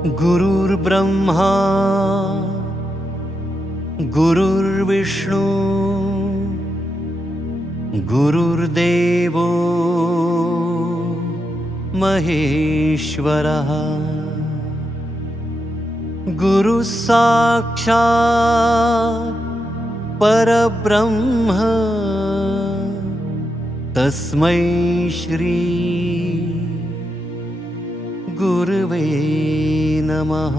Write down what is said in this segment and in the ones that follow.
गुरुर्ब्रह्मा गुरुर्विष्णू गुरुर्देवो महेश्वरः गुरुः साक्षात् परब्रह्म तस्मै श्री गुरुवे नमः।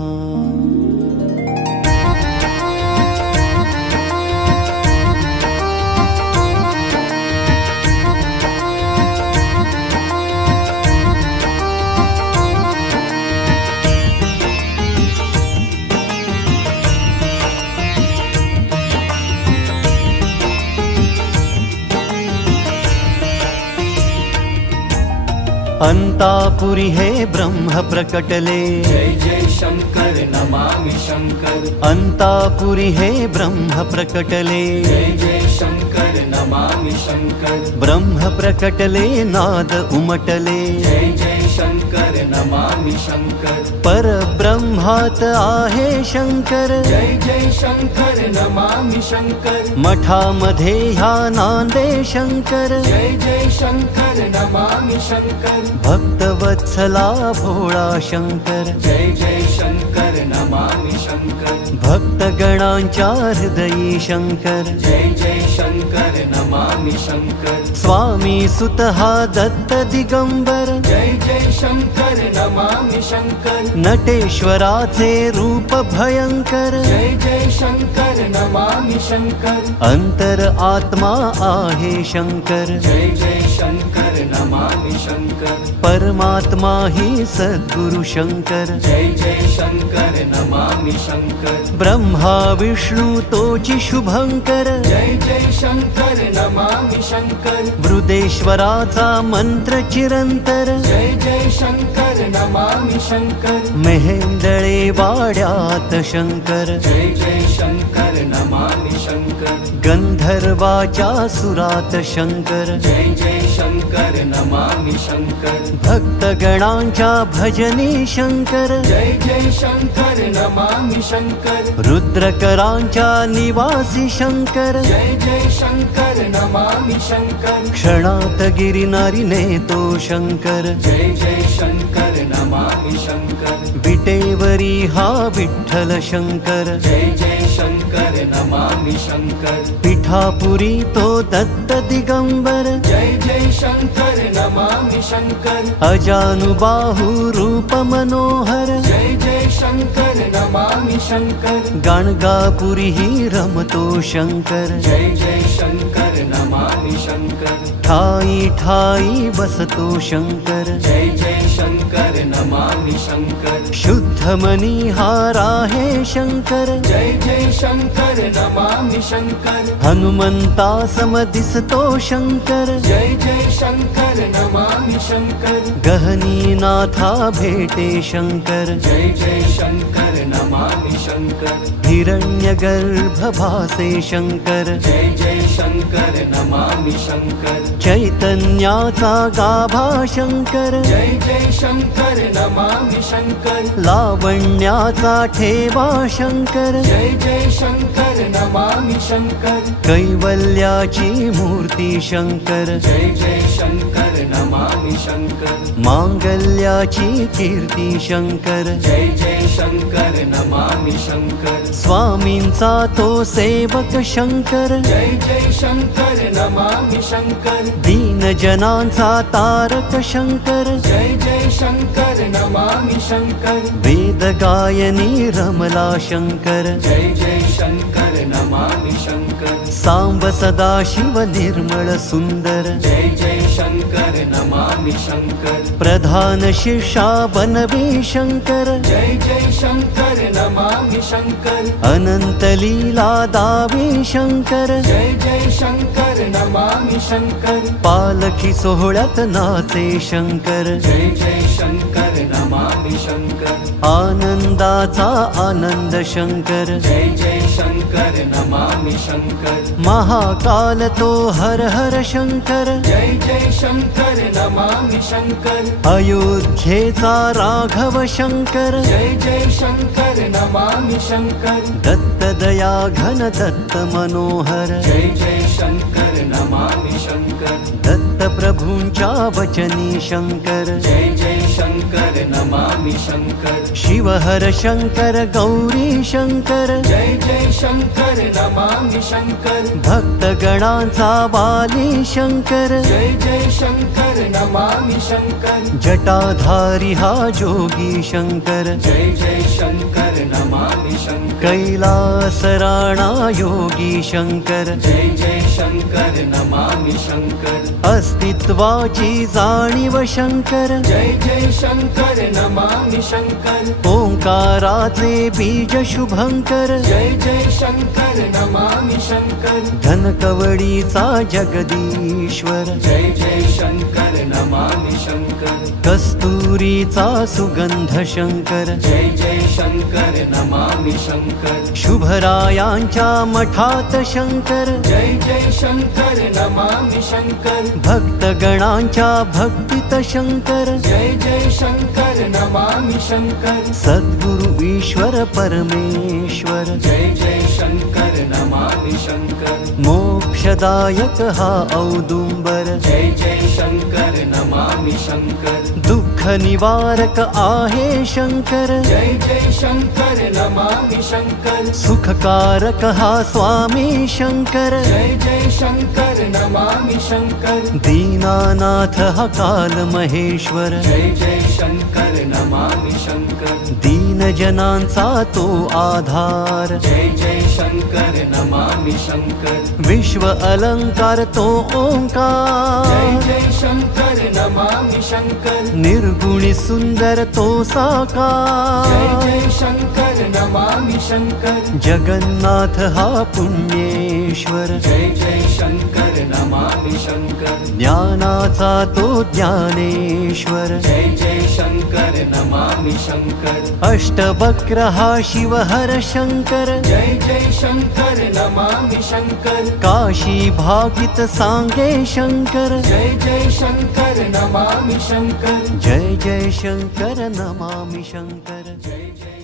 अंतापुरी हे ब्रह्म प्रकटले, जय जय शंकर नमामि शंकर। अंतापुरी हे ब्रह्म प्रकटले, जय जय शंकर नमामि शंकर। ब्रह्म प्रकटले नाद उमटले, जय जय शंकर नमामि शंकर। परब्रह्मात आहे शंकर, जय जय शंकर नमामि शंकर। मठामध्ये ह्या नांदे शंकर, जय जय शंकर नमामि शंकर। भक्तवत्सला भोळा शंकर, जय जय शंकर नमामि शंकर। भक्तगणांच्या हृदयी शंकर, जय जय शंकर नमामि शंकर। स्वामी सुतहा दत्त दिगंबर, जय जय शंकर नमामि शंकर। नटेश्वराचे रूप भयंकर, जय जय शंकर नमामि शंकर। अंतर आत्मा आहे शंकर, जय जय शंकर नमामि शंकर। परमात्मा ही सद्गुरु शंकर, जय जय शंकर नमामि शंकर। ब्रह्मा विष्णू तोची शुभंकर, जय जय शंकर नमामि शंकर। मृदेश्वराचा मंत्र चिरंतर, जय जय शंकर नमामि शंकर। मेहेंदळे वाड्यात शंकर, जय जय शंकर नमामि शंकर। गंधर्वाच्या सुरात शंकर, जय जय शंकर नमामि शंकर। भक्तगणांच्या भजनी शंकर, जय जय शंकर नमामि शंकर। रुद्रकरांच्या निवासी शंकर, जय जय शंकर नमामि शंकर। क्षणात गिरिनारी नेतो शंकर, जय जय शंकर नमामि शंकर। विटेवरी हा विठ्ठल शंकर, जय जय शंकर नमामि शंकर। पिठापुरी तो दत्त दिगंबर, जय जय शंकर नमामि शंकर। अजानुबाहु रूप मनोहर, जय जय शंकर नमामि शंकर। गाणगापुरी ही रमतो शंकर, जय जय शंकर नमामि शंकर। ठाई ठाई बसतो शंकर, जय जय शंकर नमामि शंकर। शुद्ध मनिहारा हे शंकर, जय जय शंकर नमामि शंकर। हनुमंता सम दिसतो शंकर, जय जय शंकर नमामि शंकर। गहनीनाथा भेटे शंकर, जय जय शंकर नमामि शंकर। हिरण्यगर्भ भासे शंकर, जय जय शंकर नमामि शंकर। चैतन्याचा गाभा शंकर, जय जय शंकर नमामि शंकर। लावण्याचा ठेवा शंकर, जय जय शंकर नमामि शंकर। कैवल्याची मूर्ती शंकर, जय जय शंकर नमामि शंकर। मांगल्याची कीर्ती शंकर, जय जय शंकर नमामि शंकर। स्वामींचा तो सेवक शंकर, जय जय शंकर नमामि शंकर। दीन जनांचा तारक शंकर, जय जय शंकर नमामि शंकर। वेद गायनी रमला शंकर, जय जय शंकर नमामि शंकर। सांब सदाशिव निर्मळ सुंदर, जय जय शंकर नमामि शंकर। प्रधान शिष्या बनवी शंकर, जय जय शंकर नमामि शंकर। अनंत लीला दावी शंकर, जय जय शंकर नमामि शंकर। पालखी सोहळ्यात नाचे शंकर, जय जय शंकर नमामि शंकर। आनंदाचा आनंद शंकर, जय जय शंकर नमामि शंकर। महाकाल तो हर हर शंकर जय जय शंकर नमामि शंकर अयोध्येचा राघव शंकर जय जय शंकर नमामि शंकर दत्त दया घन दत्त मनोहर जय जय शंकर नमामि शंकर दत्त प्रभूंच्या वचनी शंकर जय जय शंकर नमामि शंकर शिवहर शंकर गौरी शंकर जय जय शंकर नमामि शंकर भक्तगणांचा बाली शंकर जय जय शंकर नमामि शंकर जटाधारी हा जोगी शंकर जय जय शंकर नमामि शंकर कैलास राणा योगी शंकर जय जय शंकर नमामि शंकर अस्तित्वाची जाणीव शंकर जय जय शंकर नमामि शंकर ओंकाराचे बीज शुभंकर जय जय शंकर नमामि शंकर धनकवडीचा जगदीश्वर जय जय शंकर नमामि शंकर कस्तुरीचा सुगंध शंकर जय जय शंकर नमामि शंकर शुभरायांच्या मठात शंकर जय जय शंकर नमामि शंकर भक्तगणांच्या भक्तीत शंकर जय जय शंकर नमामि शंकर सद्गुरु ईश्वर परमेश्वर जय जय शंकर नमामि शंकर मोक्षदायक हा औदुंबर जय जय शंकर नमामि शंकर दुःख निवारक आहे शंकर जय जय शंकर नमामि शंकर सुखकारक हा स्वामी शंकर जय जय शंकर नमामि शंकर दीनानाथ हा काल महेश्वर जय जय शंकर नमामि शंकर दीनजनांचा तो आधार जय जय शंकर नमामि शंकर विश्व अलंकार तो जय ओंकार जय शंकर नमामि शंकर निर्गुणी सुंदर तो जय साकार जय शंकर नमामि शंकर जगन्नाथ हा पुण्येश्वर जय जय शंकर नमामि शंकर ज्ञानाचा तो ज्ञानेश्वर जय जय शंकर नमामि शंकर अष्टवक्र हा शिवहर शंकर जय जय शंकर नमामि शंकर काशी भाकित सांगे शंकर जय जय शंकर नमामि शंकर जय जय शंकर नमामि शंकर जय जय